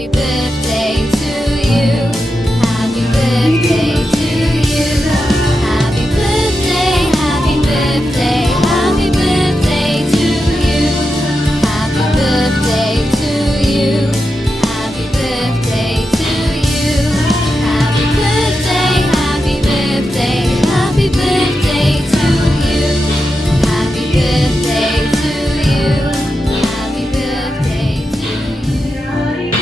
Happy birthday to you. Happy birthday to you. Happy birthday, happy birthday, happy birthday to you. Happy birthday to you. Happy birthday to you. Happy birthday, happy birthday, happy birthday to you. Happy birthday to you. Happy birthday to you.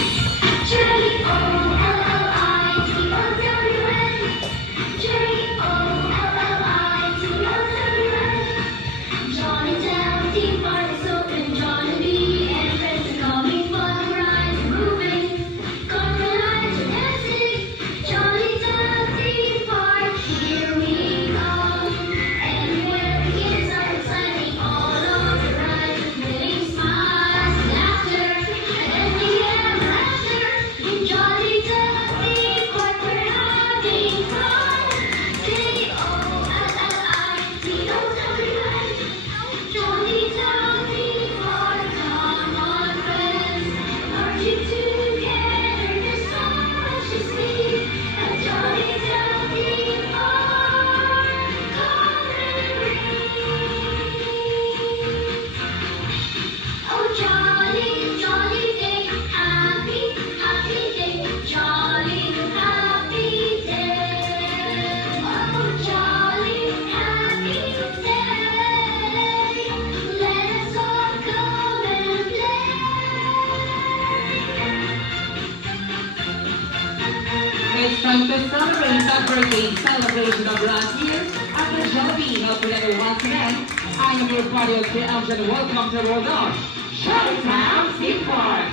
It's time to celebrate the birthday celebration of last year at the Jollibee held together once again. I am your party of the and welcome to World of Showtime Theme Park.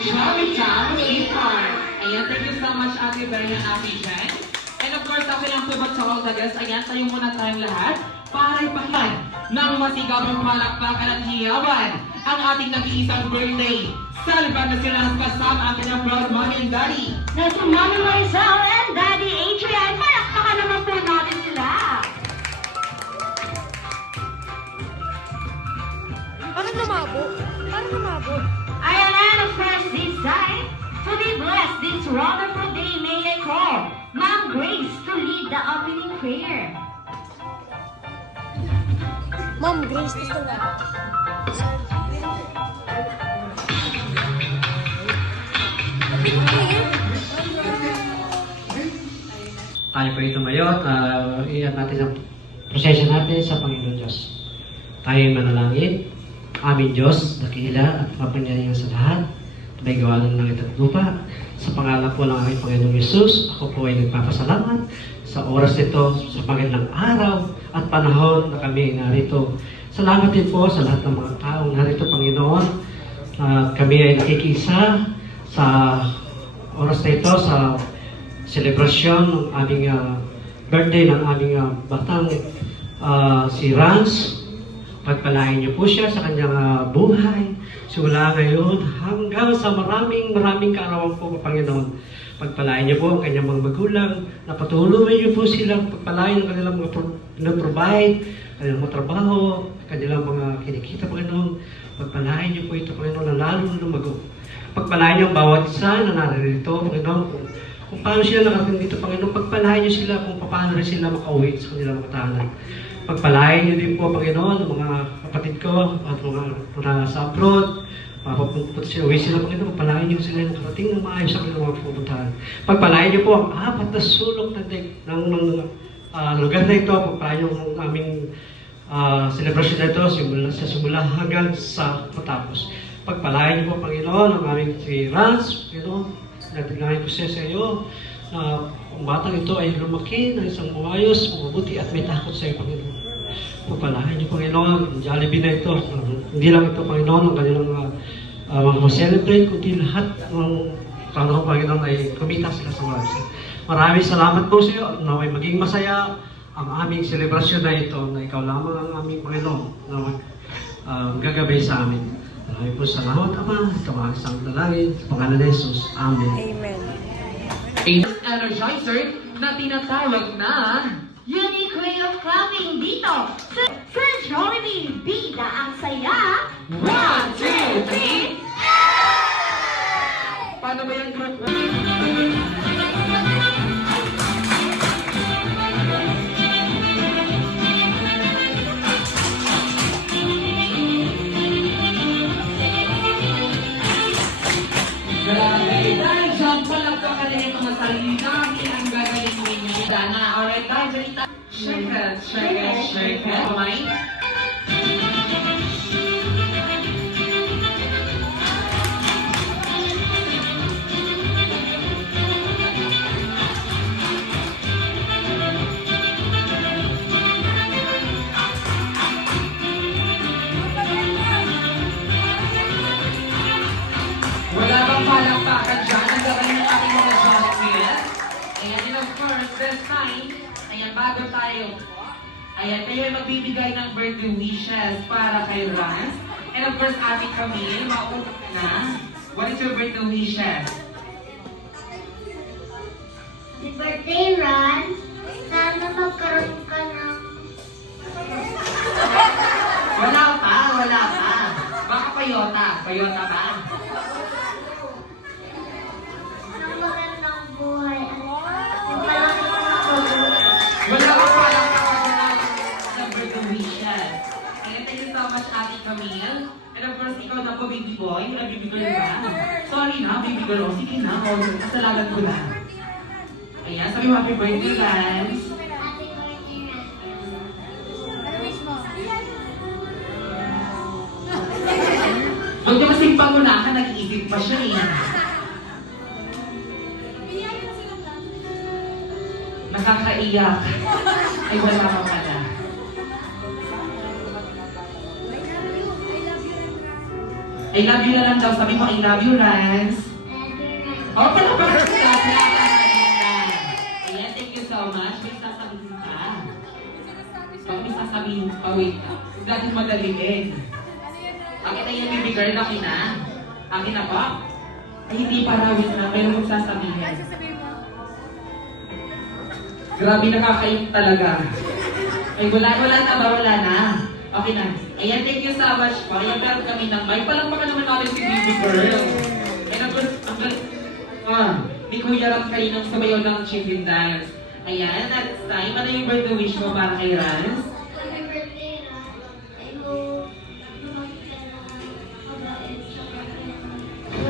Showtime Theme Park. Ayan, thank you so much Ate Berry and Ate Jen. And of course, ako lang po sa all the guests. Ayan, tayo muna tayong lahat para ipahan ng masigabong palakpakan at hiyawan ang ating nag-iisang birthday. Salva na sila ng kasama ang kanyang proud mommy and daddy. Na si Mami Maricel and Daddy Adrian, palakpakan naman po natin sila. Parang lumabo. Parang lumabo. Ayan, and of course, this time, to be blessed this wonderful day, may I call Ma'am Grace to lead the opening prayer. Ma'am, Grace, gusto nga. Tayo po ito ngayon, iyan natin ang prosesyon natin sa Panginoon Diyos. Tayo ay manalangin, aming Diyos, dakila at mapangyarihan sa lahat, may gawa ng langit at lupa. Sa pangalan po ng aming Panginoong Yesus, ako po ay nagpapasalamat sa oras ito, sa magandang araw at panahon na kami narito. Salamat din po sa lahat ng mga taong narito, Panginoon. Kami ay nakikisa sa oras na ito, sa selebrasyon ng aming birthday ng aming batang si Rans. Pagpalain niyo po siya sa kanyang buhay. Simula ngayon hanggang sa maraming kaarawan po, Panginoon. Pagpalain niyo po ang kanyang mga magulang. Napatuloy niyo po silang pagpalain ang kanilang mga provide, kanilang mga trabaho, kanilang mga kinikita, Panginoon. Pagpalain niyo po ito, Panginoon, na lalo lumago. Pagpalain niyo ang bawat isa na narito, Panginoon. Kung paano sila nakarating dito, Panginoon, pagpalain niyo sila kung paano rin sila makauwi sa kanilang mga tahanan. Pagpalain niyo din po, Panginoon, mga kapatid ko at mga sa abroad. Papapunta sila, uwi sila, Panginoon, pagpalain niyo sila ng karating na maayos sa kanilang mga pupuntahan. Pagpalain niyo po ang apat na sulok ng lugar na ito. Pagpalain niyo ang aming celebration na ito simula hanggang sa matapos. Pagpalain niyo po, Panginoon, ang aming si Rans, Panginoon. Nagpinahin ko siya sa iyo na ang batang ito ay lumaki ng isang maayos, mabuti at may takot sa iyo, Panginoon. Pagpalain niyo, Panginoon, ang Jollibee na ito. Hindi lang ito, Panginoon, ang kanilang mga celebrate, kundi lahat ng Panginoon ay kumita sila sa maraming. Maraming salamat po sa iyo. Naway maging masaya ang aming selebrasyon na ito na ikaw lamang ang aming Panginoon na gagabay sa amin. Maraming po salamat, Ama. Ikaw ang isang dalangin. Sa pangalan ni Jesus. Amen. Amen. Energizer na tinatawag na Unique way of clapping dito. Sa Jollibee, bida ang saya. 1, 2, 3. Paano ba yung group? Grabe, dahil dyan palagpakan na yung mga sarili namin ang gagaling ninyo. Dana, alright, dahil dyan shake it, shake it, shake it. Kamay. Wala bang palakpakan dyan? Ang gagaling ng aking mga Jollibee. Ayan, and of course, this time, ayan, bago tayo. Ayan, tayo ay magbibigay ng birthday wishes para kay Raz. And of course, Ate Camille, mauna na. What is your birthday wishes? Happy birthday, Ron. Sana magkaroon ka ng... Wala pa, wala pa. Baka payota. Payota ba? ng magandang buhay. Ang malaki ng magulo. Wala pa palakpakan ng birthday wishes. Ayan, thank you so much, Ate Camille. And of course, ikaw na po, baby boy. Baby girl ba? Sorry na, baby girl. O, sige na. O, kasalanan ko na. Ayan, sabi mo, happy birthday, Lance. Happy birthday, Ron. Ano wish mo? Huwag niya kasing pangunahan, nag-iisip pa siya eh. Nakakaiyak. Ay, wala pa pala. I love you na lang daw. Sabi mo, I love you, Lance. Oh, pala pa. Ayan, thank you so much. May sasabihin ka. Pag may sasabihin ka, wait. Dati madaliin. Akin na yung baby girl, akin na. Akin na ba? Ay, hindi pa rawit na. Mayroon mong sasabihin. Grabe, nakakaiyak talaga. Ay, wala na ba? Wala na. Okay na. Ayan, thank you so much po. Ayan, meron kami ng mic. Palakpakan naman natin si baby girl. And of course, ni Kuya Ram kayo ng sabayaw ng chicken dance. Ayan, next time, ano yung birthday wish mo para kay Rans? Happy birthday, Ron. I hope lumaki ka na mabait sa kanya.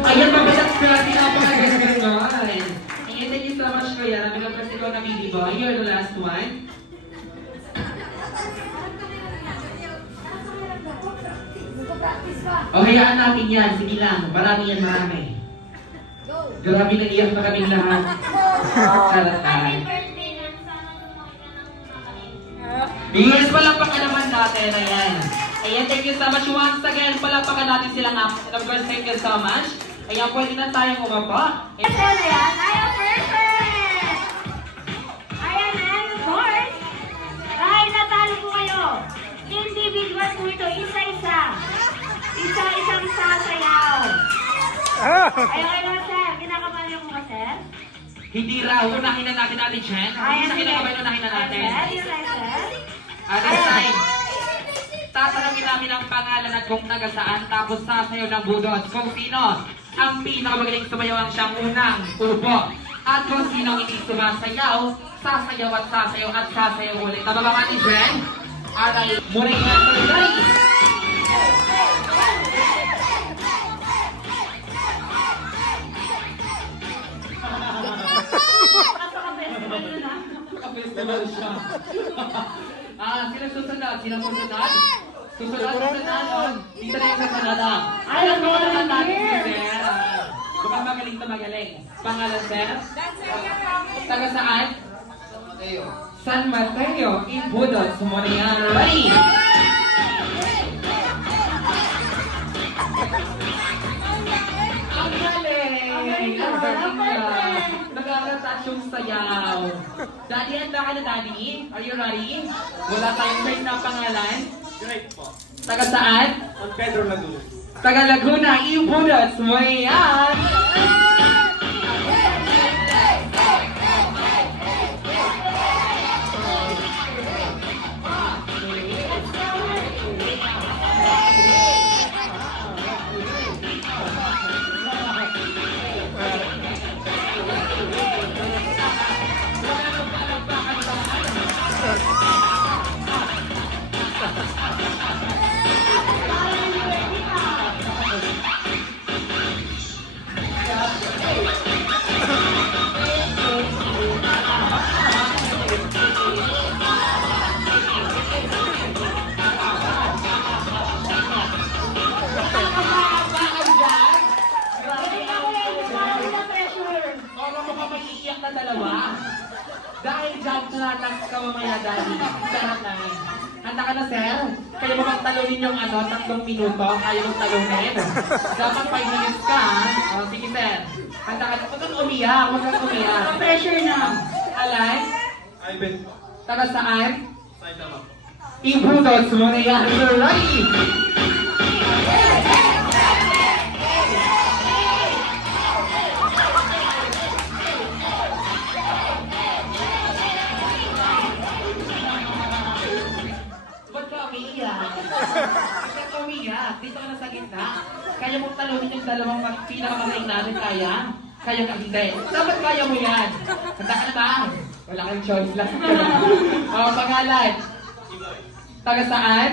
Ayan, mabalat grabe na pa nagaganon. Ayan, thank you so much, Kuya Ram. And of course, ikaw na baby boy. You're the last one. Practice pa. O, hayaan natin yan. Sige lang. Marami yan, marami. Grabe na iyak na kaming lahat. Charot Happy na. birthday, Ron. Sana lumaki ka ng mabait. Yes, palakpakan naman natin. Ayan. Ayan, thank you so much. Once again, palakpakan natin sila nga. And of course, thank you so much. Ayan, pwede na tayong umapa. Ito na yan. Ayaw, perfect! Ayan, and of course, dahil natalo po kayo, individual po ito, isa-isa. Isa-isang sasayaw. Ayaw, ayaw, sir. Kinakabahan niyo po ba, sir? Hindi raw. Unahin na natin natin, Jen. Hindi sa kinakabay, unahin na natin. Sir, yun lang, sir. At this time, tatanungin namin ang pangalan at kung taga saan, tapos sasayaw ng budot kung sino ang pinakamagaling sumayaw ang siyang unang upo. At kung sino ang hindi sumasayaw, sasayaw at sasayaw ulit. Tama ba ni Jen? At ay muling na tuloy. Festival siya. Sino susunod? Sino susunod? Susunod. Isa na yung susunod. Ay, ang mga naman natin si Sir. Mukhang magaling na magaling. Pangalan, Sir? Taga saan? San Mateo. In Budot, Sumorian. Ready? Ang galing! Ang galing! oras at yung sayaw. Daddy, handa ka na, Daddy? Are you ready? Wala tayong first na pangalan. Great po. Taga saan? San Pedro Laguna. Taga Laguna, Ibudas mo yan! Alam mo ba may iiyak na dalawa? Dahil dyan tulatas ka mamaya, Daddy. Sarap namin. Handa ka na, sir? Kaya mo bang talunin yung 3 minuto? Kaya mong talunin? Dapat 5 minutes ka, ha? O, sige, sir. Handa ka na. Huwag kang umiyak. Huwag kang umiyak. Pressure na. Alay? Ivan po. Taga saan? Saitama po. Ibudos mo na yan. Ready? Ba't ka umiiyak? Ba't ka umiiyak? Dito ka na sa gitna. Kaya mong talunin yung dalawang pinakamagaling natin, kaya? Kaya ka hindi. Dapat kaya mo yan. Handa ka na ba? Wala kang choice lang. Pangalan. Taga saan?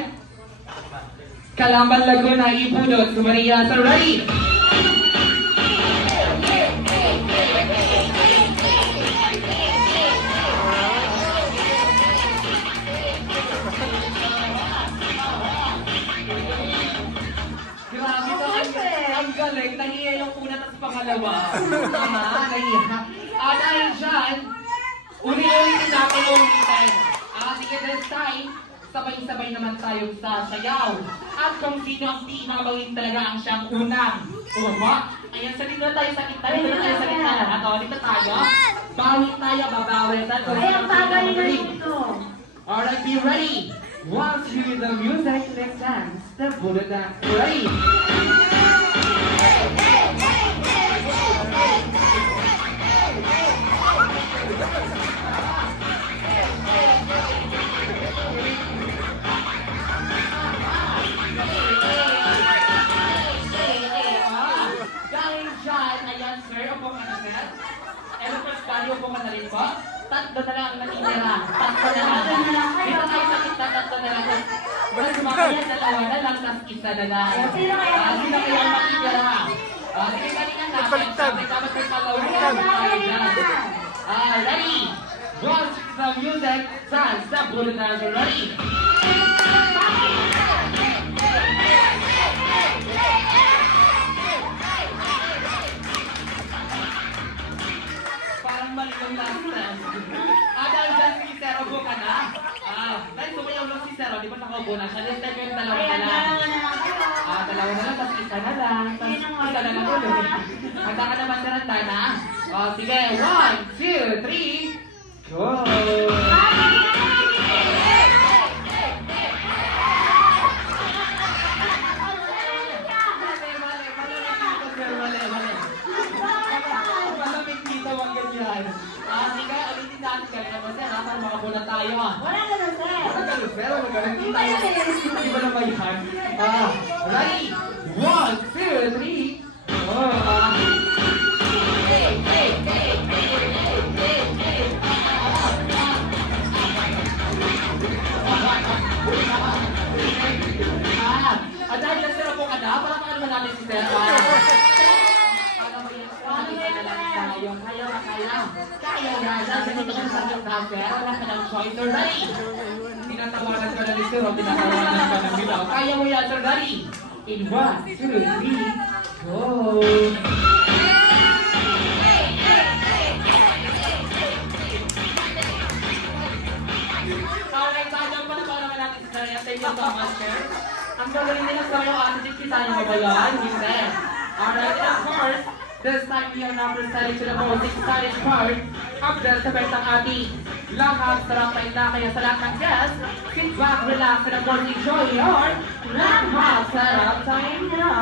Calamba, Laguna, Ibudos, Maria, so ready? Grabe ka, ang galing. Nahiya yung una tapos pangalawa. Tama, nahiya. Dahil dyan, uli-ulitin natin ulitin. Sige, this time, sabay-sabay naman tayo sa sayaw. At kung sino ang pinabawin talaga ang siyang unang umawa. Ayan, sa dito tayo sa gitna. Dito tayo sa gitna lahat. O, dito tayo. Bawin tayo, babawi tayo. Ay, ang tagalin na dito. Alright, be ready. Once you hear the music, let's dance. The bullet dance. Ready? Dahil dyan, ayan sir, upo ka na sir. Ewan ko, study, upo ka na rin po. Tatlo na lang ang natitira. Tatlo na lang. Dito tayo sa kita, tatlo na lang. Mas mamaya, dalawa na lang, tas isa na lang. Sino kaya ang Sino kaya ang matitira? Sige, galingan natin. Sabi ka ba tayo kalawin? Ready? Once the music starts, the bullet dance. Ready? Parang mali yung last dance. Dahil dyan si Sir, upo ka na. Dahil sumayaw lang si Sir, di ba nakaupo na siya? This time yung dalawa na lang. Dalawa na lang, tapos isa na lang. Tapos isa na lang ulit. Handa ka naman Sir, handa na. Sige, 1, 2, 3, go! Malamig dito, wag ganyan. Sige, ulitin natin ka naman Sir, para makabulan tayo. Wala ka na, sir. Pero magaling tayo. Di ba naman yan? Ready? 1, 2, 3. Dahil lang sir, po ka na. Para paano naman natin si Sir? Para may na lang tayo. Kaya na kaya. Kaya na. Dahil dito ka sa ating camper. Wala ka ng choice. Sir, ready? Tinatawanan ka na ni Sir. Tinatawanan ka na bilaw. Kaya mo yan, Sir, ready? In 1, 2, 3, go! Alright, tayo pa naman natin si Sir. Thank you so much, Sir. Ang gagawin nila sa iyo, Ate Jixi, tayo mo ba yan? Hindi. Alright, and of course, This time we are now presenting to the most exciting part of the sabetang ating lahat sarap na ina kaya sa lahat ng guests, sit back, relax, and of course enjoy your lahat sarap sa inyo.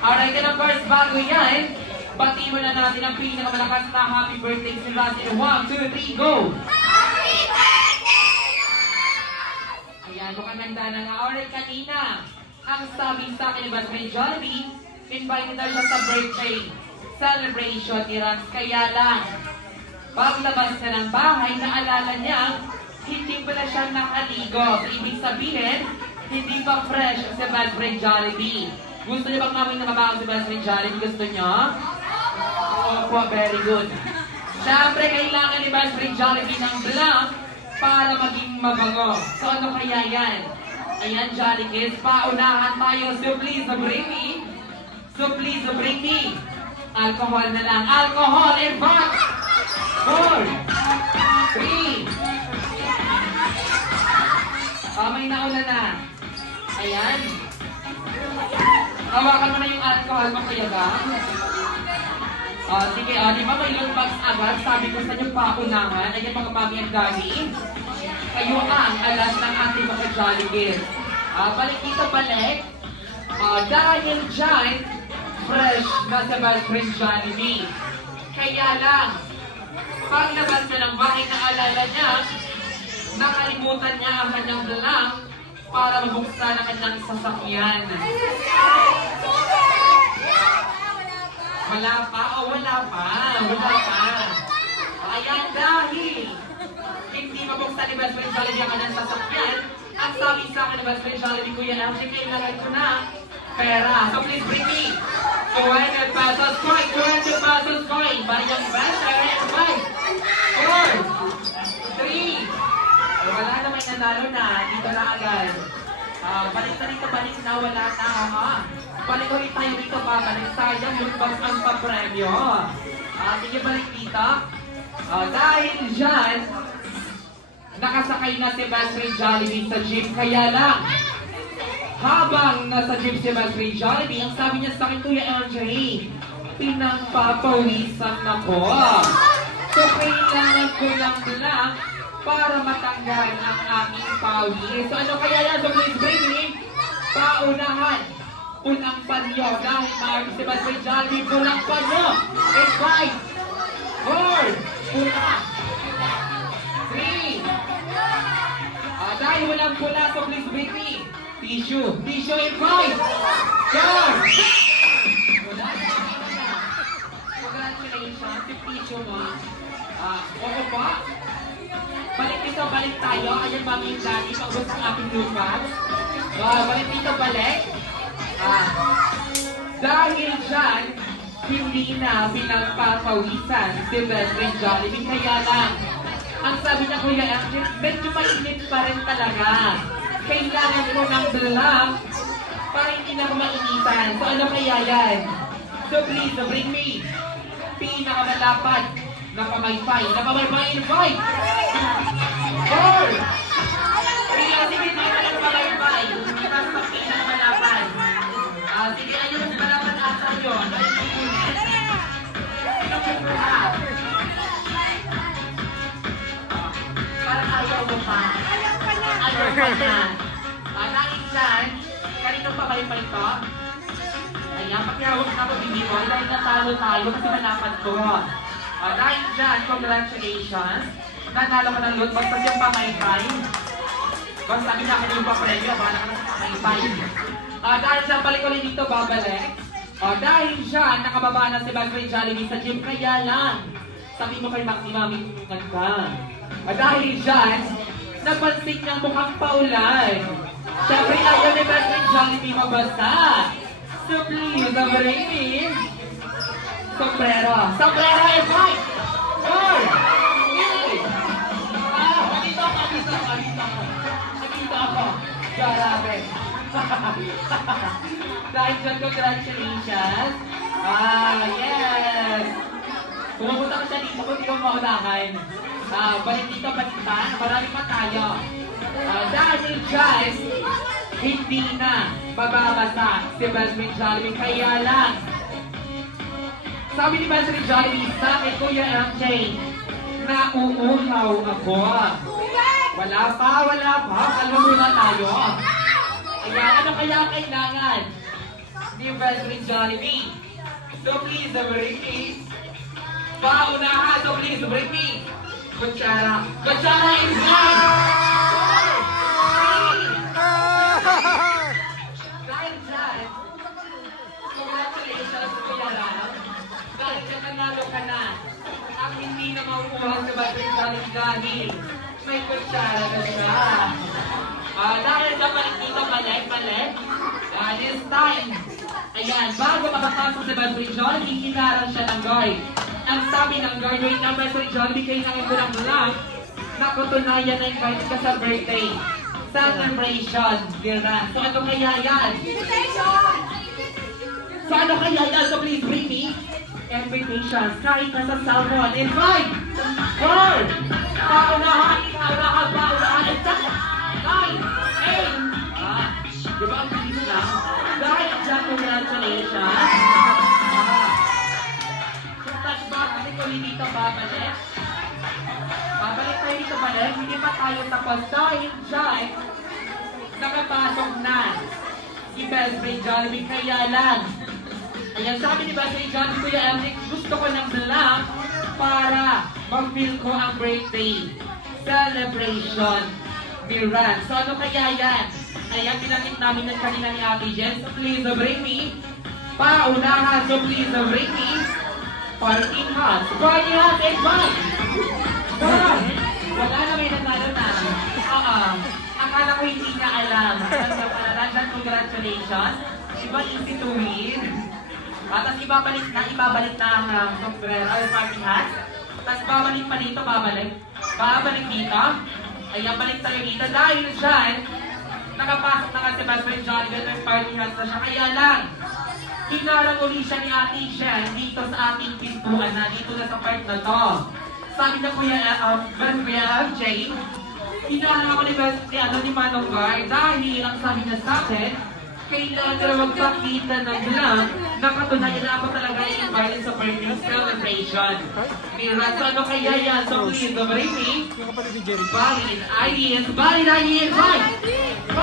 Alright, and of course, bago yan, bati mo na natin ang pinakamalakas na happy birthday si Russell. 1, 2, 3, go! Ayan, mukhang nagda na nga. Alright, kanina, ang sabi sa akin ni Basray Jollibee, invited daw siya sa birthday celebration ni Rans. Kaya lang, paglabas na ng bahay, naalala niya, hindi pala siya nakaligo. So, ibig sabihin, hindi pa fresh si Basray Jollibee. Gusto niyo bang namin na mabaho si Basray Jollibee? Gusto niyo? Opo, very good. Siyempre, kailangan ni Basray Jollibee ng blank para maging mabango. So ano kaya yan? Ayan, Jolly Kids, paunahan tayo. So please, bring me. So please, bring me. Alcohol na lang. Alcohol and back. 4, 3. May nauna na. Ayan. Hawakan mo na yung alcohol mo, Kuya Bang. Sige, di ba may long bags agad? Sabi ko sa inyo, paunahan. Ayan mga mami and daddy. Kayo ang alas ng ating mga Jolly Kids. Balik dito, balik. Dahil dyan, fresh na sa Basray Jollibee. Kaya lang, paglabas na ng bahay na alala niya, nakalimutan niya ang kanyang dalang para mabuksan ang kanyang sasakyan. Wala pa? Wala pa. Ayan, dahil hindi mabuksan ni Basray Jollibee ang kanyang sasakyan, ang sabi sa akin ni Basray Jollibee, Kuya LJ, kailangan ko na pera. So please bring me 200 pesos coin, 200 pesos coin. Bayang better. 5, 4, 3. Wala naman nanalo na. Dito na agad. Balik na dito, balik na. Wala na. Balik ulit tayo dito, babalik. Sayang, lugbas ang papremyo. Sige, balik dito. Dahil dyan, nakasakay na si Basray Jollibee sa jeep. Kaya lang, habang nasa jeep si Basray Jollibee, ang sabi niya sa akin, Kuya LJ, pinangpapawisan ako. So, kailangan ko lang para matanggal ang aking pawis. So, ano kaya yan? So, please bring me paunahan. Pulang panyo. Dahil maaari si Basray Jollibee, pulang panyo. In 5, 4, pula. 3. Dahil walang pula, so please bring me tissue. Tissue in 5, 4. Wala na. Congratulations. Yung tissue mo. Oo pa. Balik dito, balik tayo. Ayan, mami yung daddy. Pag-gusto ang aking lupas. Balik dito, balik. Dahil dyan, hindi na pinagpapawisan si Basray Jollibee. Kaya lang, ang sabi niya, Kuya Angel, medyo mainit pa rin talaga. Kailangan ko ng blank para hindi na ako mainitan. So ano kaya yan? So please, bring me pinakamalapad na pamaypay. Na pamaypay in 5, 4. Sige, tayo na lang pamaypay. Hindi pa sa pinakamalapad. Sige, ayun ang malapad asa yun. Parang ayaw mo pa. Ayaw pa na. Dahil dyan, kaninong pamaypay to? Ayan, pakirawag na ako, Bibi Boy, dahil natalo tayo kasi malapad ko. Dahil dyan, congratulations. Nanalo ka ng loot, basta yung pamaypay. Basta sabi na ako yung papremyo, bala ka na sa pamaypay. Dahil dyan, balik ulit dito, babalik. Dahil dyan, nakababa na si Basray Jollibee sa gym, kaya lang. Sabi mo kay Mami, nagka. Dahil dyan, napansin niyang mukhang paulan. Siyempre, ayaw ni Basray Jollibee mabasa. So please, bring me sombrero. Sombrero in 5, 4, 3. Dito ako. Grabe. Dahil dyan, congratulations. Yes. Pumupunta ka siya dito kung di ko maunahan. Balik dito, balikan. Marami pa tayo. Dahil dyan, hindi na mababasa si Best Friend Jollibee. Kaya lang, sabi ni Best Friend Jollibee sa akin, Kuya MJ, nauuhaw ako. Wala pa. Alam muna tayo. Kaya ano kaya kailangan ni Best Friend Jollibee? So please, bring me. Paunahan, so please, bring me. Kutsara. Kutsara is dahil dyan, congratulations, Kuya Ram. Dahil dyan nanalo ka na. Ang hindi na mauuhaw sa Battery Challenge dahil may kutsara na siya. Dahil sa balik dito, balik. This time, ayan, bago makapasok sa Battery Challenge, hinaran siya ng guard. Ang sabi ng guard, wait na Battery Challenge, kailangan ko ng lang na katunayan na invite ka sa birthday celebration, Dira. So ano kaya yan? So ano kaya yan? So please bring me invitations. Kahit nasa cellphone. In 5, 4, paunahan. Exact. 9, 8. Diba ang bilis lang? Dahil dyan, congratulations. Touch babalik ulit dito, babalik. Babalik tayo dito balik. Hindi pa tayo tapos. Dahil dyan, nakapasok na si Best Friend Jollibee. Kaya lang, ayan, sabi ni Best Friend Jollibee, Kuya Emric, gusto ko ng lang para mag-feel ko ang birthday celebration ni Ran. So ano kaya yan? Ayan, pinakit namin ng kanina ni Ate Jen. So please bring me. Paunahan. So please bring me. 14 hands. 14 hands and 1. Wala na, may nanalo na. Akala ko hindi niya alam. Nandyan, congratulations. Diba easy to win? Tapos ibabalik na ang sombrero, party hat. Tapos babalik pa dito, babalik dito. Ayan, balik tayo dito. Dahil dyan, nakapasok na kasi Best Friend Jollibee, may party hat na siya. Kaya lang, hinarang uli siya ni Ate Jen dito sa ating pintuan na, dito na sa part na to. Sabi na Kuya MJ, hinarang ako ni Manong Guy dahil ang sabi niya sa akin, kailangan na magpakita ng lang na katunayan na ako talaga invited sa birthday celebration. Mira, so ano kaya yan? So please, bring me. Valid ideas, 5, 4, 3, 2,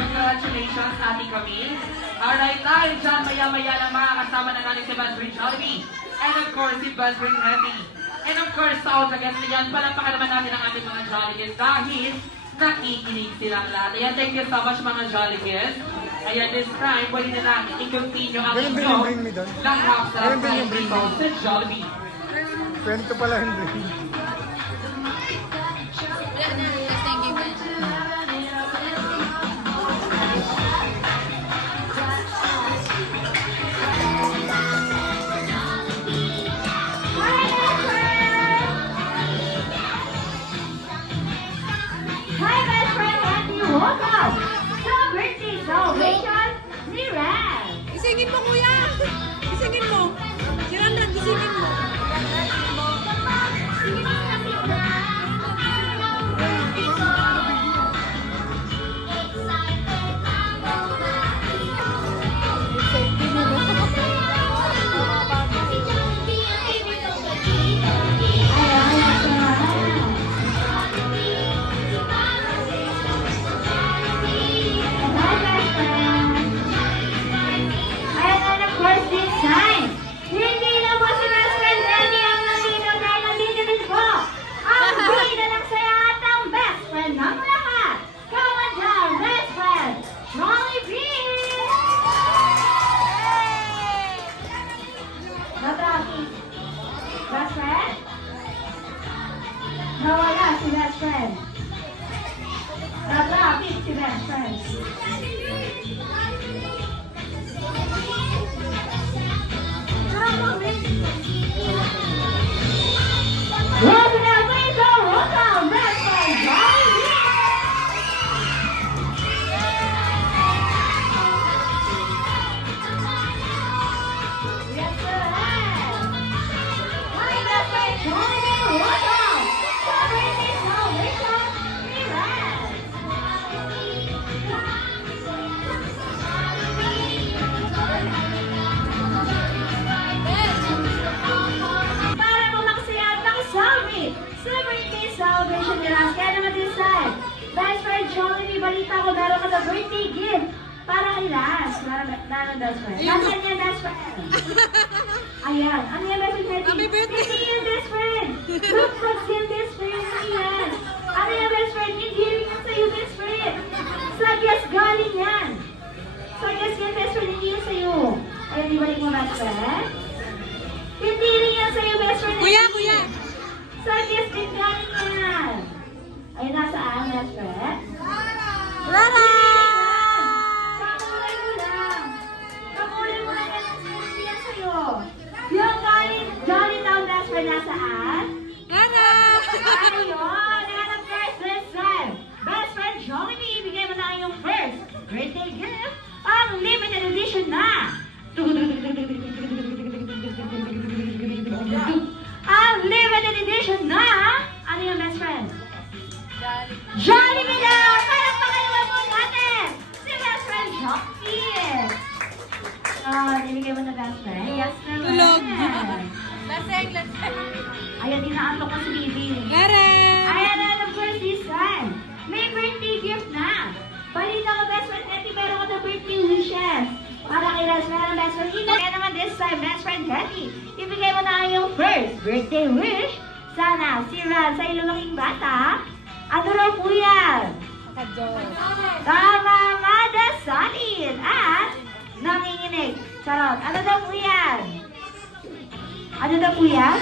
congratulations, Ate Camille. Alright, dahil dyan, maya-maya lang makakasama na natin si Best Friend Jollibee. And of course, si Best Friend Happy. And of course, sa all the guests yan, palampakan naman natin ang ating mga Jollies dahil nakikinig silang lahat. Ayan, thank you so much mga Jollies. Ayan, this time, pwede na natin i-continue ang inyong langhap sa celebration sa Jollibee. Kwento pala hindi. Thank you, guys. Hi, Best Friend Happy! Welcome sa birthday celebration ni Ran! Isingin mo, kuya! Isingin mo! Si Randan, isingin mo! And of course, this time, hindi na po si Best Jollibee, balita ko meron ka na birthday gift para kay Lance. Meron best friend. Nasaan yung best friend? Ayan, ano yung best friend? Happy birthday! Hindi yung best friend. Look, what's yung best friend? Ayan. Ano yung best friend? Hindi rin yan sa'yo best friend. Sa guest galing yan. Sa guest yan best friend, hindi yan sa'yo. Ayan, ibalik mo best friend. Hindi rin yan sa'yo best friend. Kuya, kuya! Sa guest din galing yan. Ayun, nasaan best friend? Rara! Kakulay mo lang. Kakulay mo lang yan ang sinihan sa'yo. Yung galing Jolly Town best friend nasaan? Rara! Ayun! Hanap first this time. Best friend Jollibee, ibigay mo na yung first birthday gift. Ang limited edition na. Ang limited edition na. Ano yung best friend? Jollibee na! Parang pakaiwan mo natin! Si best friend Jollibee! Nilagay mo na best friend? Yes naman. Tulog. Laseng, laseng. Ayan, inaantok ko si Bibi. Rara! Ayan na, of course, this time. May birthday gift na. Balita ko, best friend Hetty, meron ko na birthday wishes. Para kay Raz, meron best friend Ina. Kaya naman this time, best friend Hetty, ibigay mo na yung first birthday wish. Sana si Raz ay lumaking bata. Ano raw po yan? Tama, madasalin at nanginginig. Charot. Ano daw po yan? Ano daw po yan?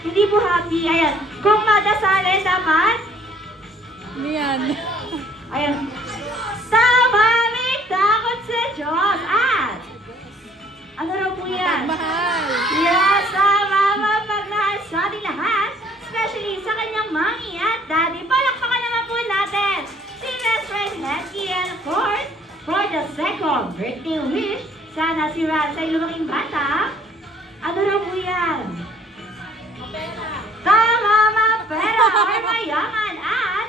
Hindi po happy. Ayan. Kung madasalin dapat, Yan. ayan. Tama, may takot sa Diyos. At, ano raw po yan? Mahal. Yes, tama, mapagmahal sa ating lahat. Especially sa kanyang mommy at daddy. Palakpakan naman po natin si best friend Hetty. And of course, for the second birthday wish, sana si Raz ay lumaking bata. Ano raw po yan? Tama, mapera or mayaman at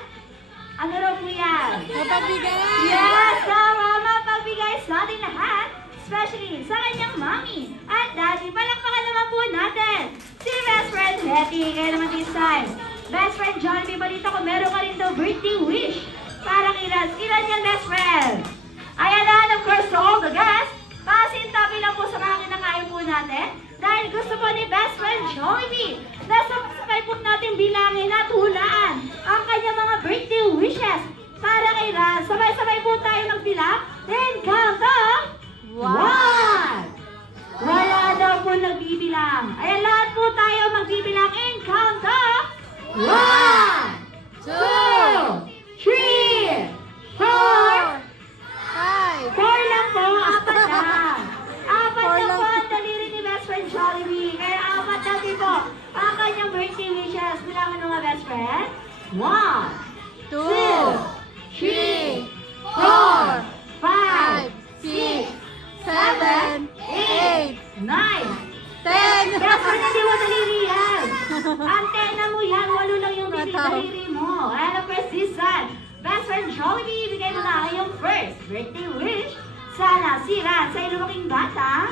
ano raw po yan? Mapagbigay. Yes, tama, mapagbigay sa ating lahat. Especially sa kanyang mommy at daddy. Palakpakan naman po natin si best friend Hetty. Kaya naman this time, best friend Jollibee, balita ko meron ka rin daw birthday wish para kay Raz. Ilan yan, best friend? Ayan na, and of course, to all the guests, pasintabi lang po sa mga kinakain po natin. Dahil gusto po ni best friend Jollibee na sabay po natin bilangin at hulaan ang kanyang mga birthday wishes para kay Raz. Sabay-sabay po tayo magbilang. Then count up. One! Wala daw po nagbibilang. Ayan, lahat po tayo magbibilang and count up. 1, 2, 3, 4, 5. 4 lang po, 4 lang. 4 Four lang lang. po ang daliri ni best friend Jollibee. Kaya 4 natin po ang kanyang birthday wishes. Bilangan mo nga, best friend. 1, 2, 3, 4, 5, 6, 7, 8, 9, 10. Best friend, hindi mo daliri yan. Antena mo yan, 8 lang yung daliri mo. And of course, this one, best friend Jollibee, ibigay mo na yung first birthday wish. Sana si Raz ay lumaking bata.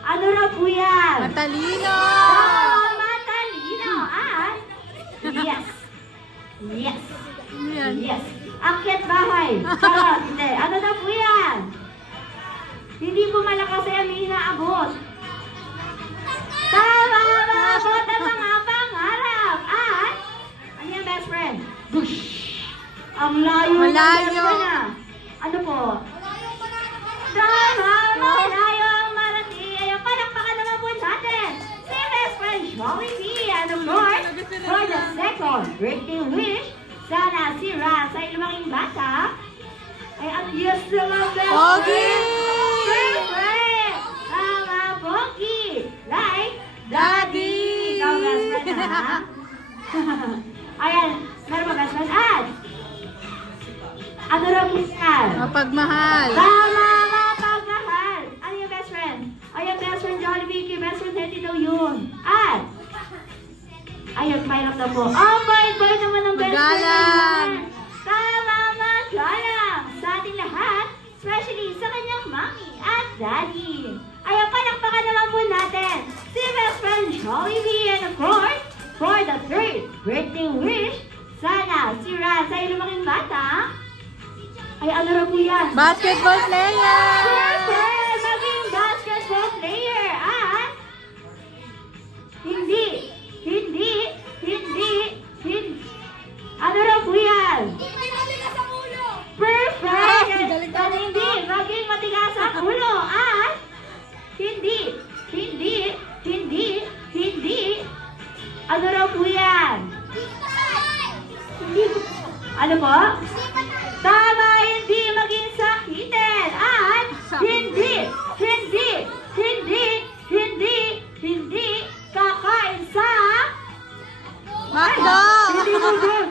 Ano raw po yan? Matalino. Oh, matalino. At, yes. Yes. Yan. Yes. Akyat bahay. Charot, hindi. Ano daw po yan? Hindi po malakas ay ang inaabot. Tama, maabot ang mga pangarap. At, ano yung best friend? Bush! Ang layo ng Malayo. best friend ah. Ano po? Tama, malayo ang marating. Ayun, palakpakan naman po natin si best friend Jollibee. And of course, for the second birthday wish, sana si Raz ay lumaking bata. Ay, ang yes naman, best Pogi! friend. Perfect! Tama, Pogi. Like, Daddy! Ikaw, best friend, ha? Ayan, meron ba best friend? At, ano raw po yan? Mapagmahal. Tama, mapagmahal. Ano yung best friend? Ayun, best friend Jollibee, kay best friend Hetty daw yun. At, ayun, mayroon na po. Oh, bye naman ng best friend. Magalang. Tama, magalang. Sa ating lahat, especially sa kanyang mommy at daddy. Ayun, palakpakan naman po natin si best friend Jollibee. And of course, for the third birthday wish, sana si Raz ay lumaking bata. Ay, ano raw po yan? Basketball player! Perfect! Maging basketball player at hindi. Ano raw po yan? Perfect! At hindi, maging matigas ang ulo at hindi. Ano raw po yan? Hindi. Ano po? Tama, hindi maging sakitin at hindi kakain sa Makdo! hindi mo dun.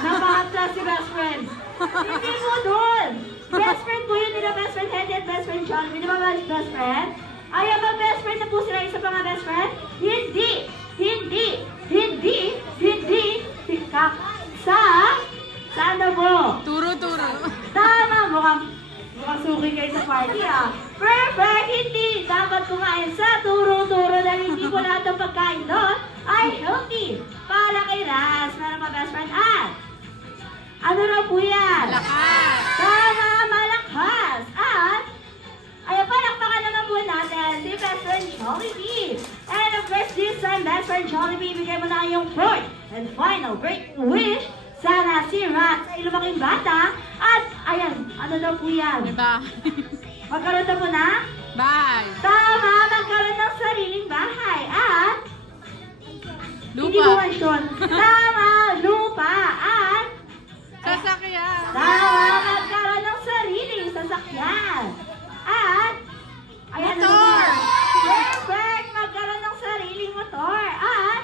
Nabahatla si best friend. Hindi mo dun. Best friend po yun nila, best friend Hedy at best friend John. Hindi ba best friend? Ayaw ba best friend na po sila isa pa nga best friend? Hindi kakain sa ano mo? Turo. Tama, mukhang suki kayo sa party ah. Perfect! Hindi dapat kumain sa turo-turo dahil hindi ko lahat ng pagkain doon ay healthy. Para kay Raz, meron ka best friend at ano raw po yan? Lakas! Tama, malakas! At ay palakpakan naman po natin si best friend Jollibee. And of course, this time, best friend Jollibee, bigay mo na yung fourth and final great wish. Sana si Raz ay lumaking bata. At ayan, ano daw po yan? Diba? Magkaroon na po na? Bye! Tama, magkaroon ng sariling bahay. At hindi Lupa! mo mansyon. Tama, lupa. At Sasakyan! tama, magkaroon ng sariling sasakyan. At ayan, ano Motor. ba? Perfect, magkaroon ng sariling motor. At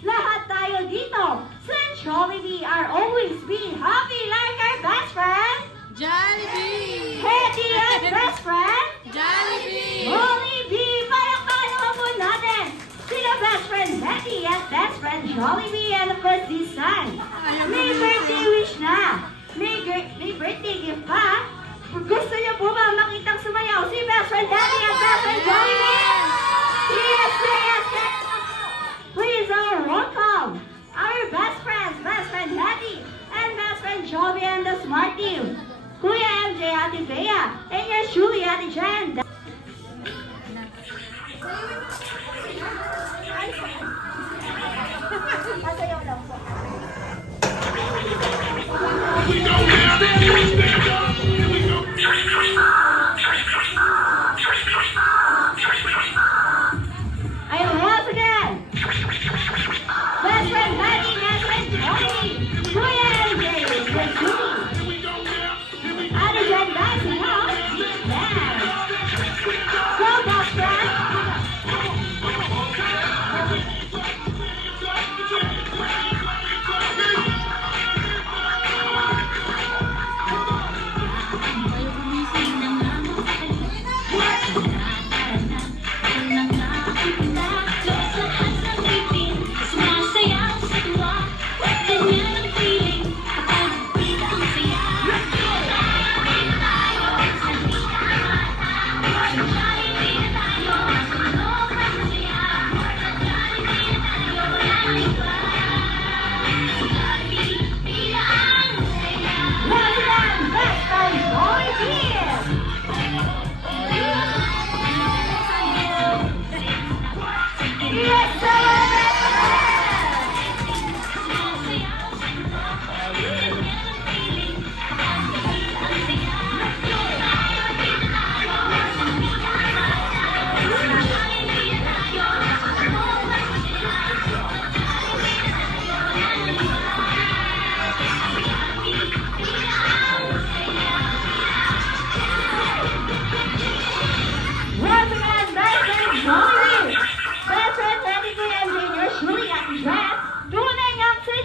lahat tayo dito sa Jollibee are always being happy like our best friend Jollibee! Hedy at best friend Jollibee! Jollibee. Palakpakan naman po natin sila best friend Hedy at best friend Jollibee. And of course, this time, may birthday wish na. May birthday gift pa. Gusto niyo po ba makitang sumayaw si best friend Hedy at best friend Jollibee? Yes. Please welcome our best friend Hedy and best friend Jollibee and the Smart Team. Kuya MJ, Ate Bea, and yours truly, Ate Jen. Pasayaw lang po. Ayun, once again. Best friend Hedy, best friend Jollibee, Kuya MJ, yours truly. Ate Jen dancing out. Dance. Go, best friend.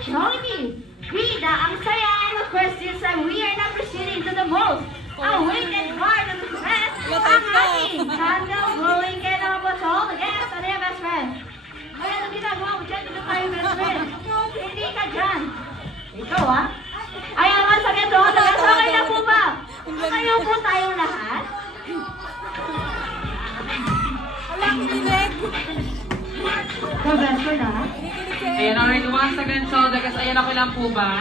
Jollibee. Bida ang saya, and of course this time we are now proceeding to the most awaited part of the event. Ang ating candle blowing. Kaya naman po sa all the guests. Ano yan, best friend? Ay, anong ginagawa mo dyan? Dito tayo, best friend. Hindi ka dyan. Ikaw, ha? Ay, ang sakit to. Okay na po ba? Kayo po tayong lahat? Walang kilig! Ikaw, best friend, ha? Ayan, alright, once again, so, guys, ayan, okay lang po ba?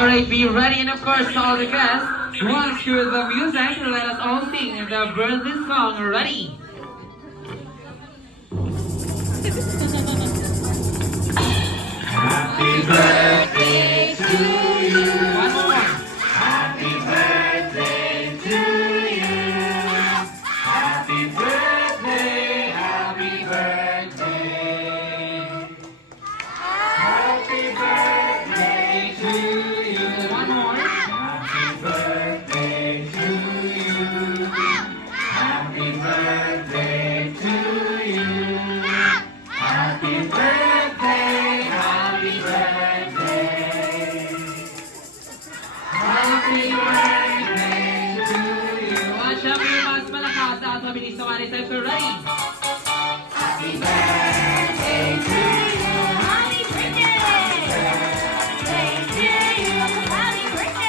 Alright, be ready, and of course, to all the guests, once cue the music, let us all sing the birthday song. Ready? Happy birthday to you. One more. Happy birthday to you. Happy birthday, happy birthday. Happy birthday to you. One more. Happy birthday to you. Happy birthday to you. Happy birthday, happy birthday. Happy birthday to you. At syempre, mas malakas na ang mabilis sa mga time. So ready? Happy birthday to you. Happy birthday! Birthday to you! Happy birthday!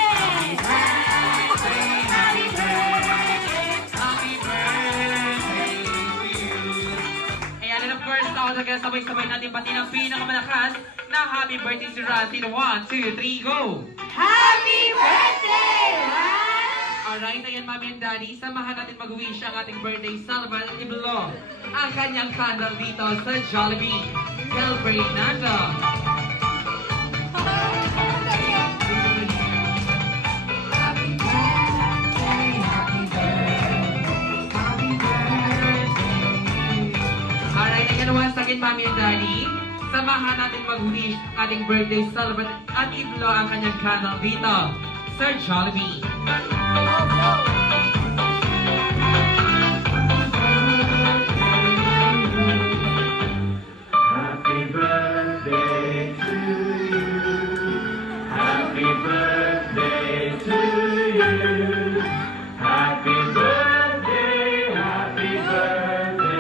Happy birthday to you. Ayan, and of course, ako sa guys, sabay-sabay natin pati ng pinakamalakas na happy birthday si Rancy. 1, 2, 3, go! Happy birthday, Ran! Alright, ayan, Mami and Daddy, samahan natin mag-wish ang ating birthday celebrant Iblo ang kanyang candle dito sa Jollibee. Celebrate Nando! Alright, again, once again, Mami and Daddy, samahan natin mag-wish ang ating birthday celebrant at Iblo ang kanyang candle dito sa Jollibee. Happy birthday to you. Happy birthday to you. Happy birthday, happy birthday.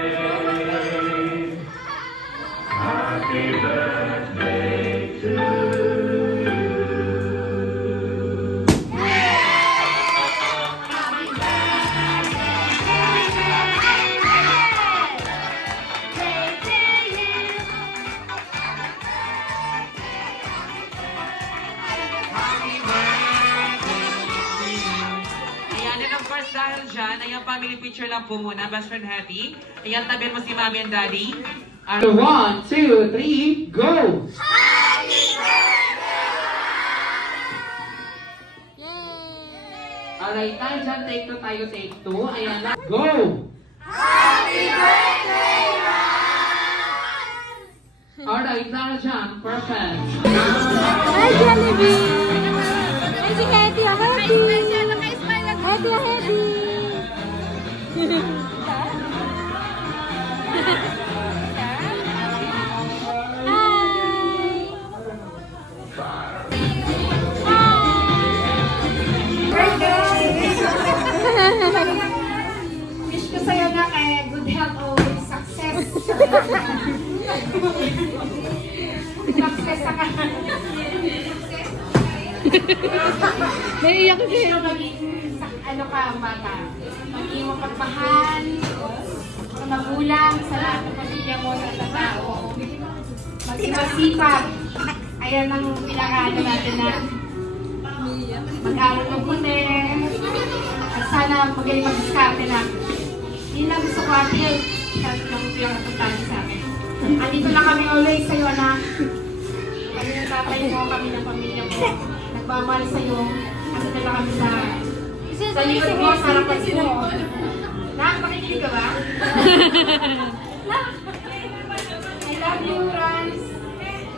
Happy birthday to you. Happy birthday to you. Ayan, and of course, dahil dyan, ayan, family picture lang po muna, best friend Hetty. Ayan, tabihan mo si Mami and Daddy. 1, 2, 3, go! Alright, tayo dyan, take 2 tayo, take 2. Ayan na, go! Alright, dahil dyan, perfect. Hi, Jollibee! Ay, si Hetty, ah, Hetty! Hetty, ah, Hetty! Wish ko sa'yo na good health always, success. Success sa Naiiyak si Wish ko maging, ano ka, bata. Maging mapagmahal sa magulang, sa lahat ng pamilya mo, sa tao. Maging masipag. Ayan ang pinakaano natin na mag-aaral ng puti. At sana magaling mag-discarte na. Yun lang gusto ko, Atil. Sabi lang ito yung natutali sa akin. Andito lang kami always sa'yo, anak. Kami ng tatay mo, kami ng pamilya mo. Nagmamahal sa'yo. Andito lang kami sa likod mo, sa harapan mo. Nak, makikinig ka ba? Nak! I love you, Rans.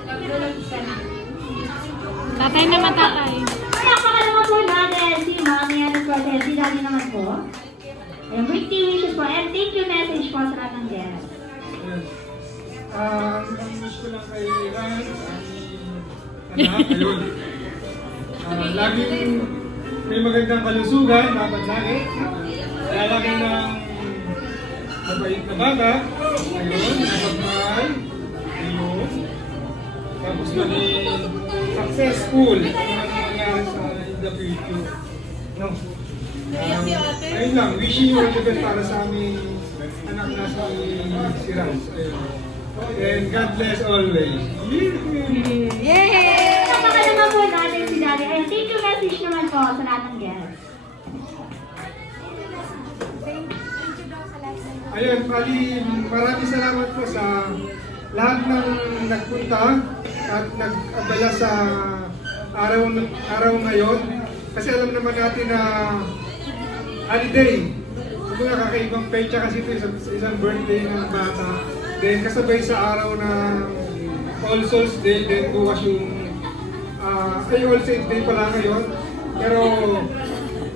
Love you, love you, sana. Tatay na matatay. Palakpakan naman po natin si Mami at of course, si Daddy naman po. Ayun, birthday wishes po and thank you message po sa lahat ng guests. Ang wish ko lang kay Ryan, anak, ayun. Laging may magandang kalusugan, dapat lagi. Kaya laging ng mabait na bata, ayun, napagmahal, ayun. Tapos maging successful, ano man mangyari sa in the future. No? Ayun lang, wishing you all the best para sa aming anak na si Rans. Ayun. And God bless always. Yay! Palakpakan naman po natin si Daddy. Ayun, thank you message naman po sa lahat ng guests. Ayun, Pali, maraming salamat po sa lahat ng nagpunta at nag-abala sa araw ngayon. Kasi alam naman natin na holiday. Kumbaga kakaibang pecha kasi ito sa isang birthday ng bata. Then kasabay sa araw ng All Souls Day, then bukas yung All Saints Day pala ngayon. Pero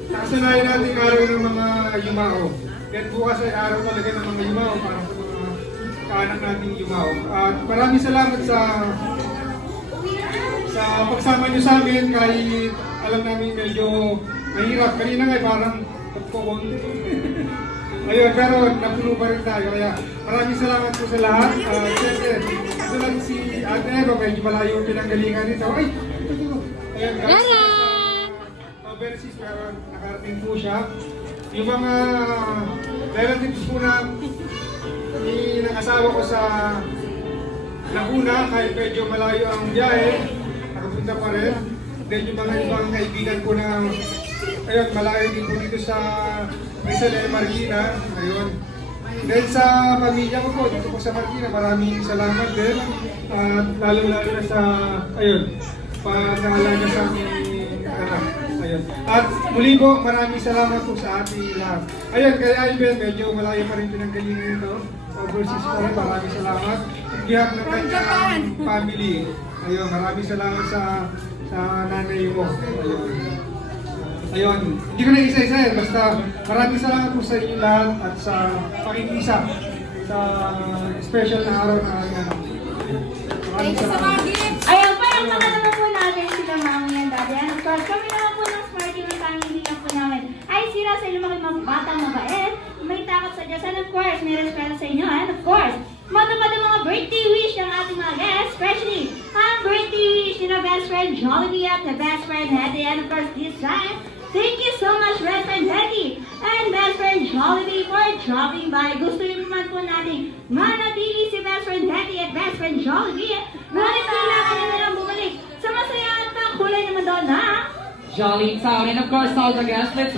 nakasanayan natin araw ng mga yumao. Then bukas ay araw talaga ng mga yumao para sa mga kaanak nating yumao. At maraming salamat sa pagsama nyo sa amin kahit alam namin medyo mahirap. Kanina nga parang pagkukon. Ayun, pero napuno pa rin tayo. Kaya maraming salamat po sa lahat. Siyempre, ito lang si Ate Eva, medyo malayo yung pinanggalingan nito. Ay! Ayun, guys. Overseas, pero nakarating po siya. Yung mga relatives po ng asawa ko sa Laguna, kahit medyo malayo ang biyahe, nakapunta pa rin. Then yung mga ibang kaibigan ko na, ayun, malayo din po dito sa Rizal Marikina, ayun. Then sa pamilya ko po, dito po sa Marikina, maraming salamat din. At lalo-lalo na sa, ayun, pag-aalaga sa aming anak. Ayun. At muli po, maraming salamat po sa ating lahat. Ayun, kay Ivan, medyo malayo pa rin pinanggalingan nito. Overseas pa rin, maraming salamat. On behalf ng kanyang family. Ayun, maraming salamat sa nanay mo. Ayun, hindi ko na isa-isa eh. Basta maraming salamat po sa inyo lahat at sa pakikiisa sa special na araw na yan. Maraming salamat. Ayun, parang naman po natin sila Mami and Daddy. And of course, kami naman po ng Smarty ng family lang po namin. Ay sila sa inyo mga batang mabait, may takot sa Diyos. And of course, may respeto sa inyo. And of course, matupad ang mga birthday wish ng ating mga guests, especially ang birthday wish ni na best friend Jollibee at the best friend Hetty. And of course, this time, thank you so much, best friend Hetty and best friend Jollibee for dropping by. Gusto yun naman po natin manatili si best friend Hetty at best friend Jollibee. Ngunit kailangan nila lang bumalik sa masaya at kulay naman doon na Jolly Sound. And of course, all the guests, let's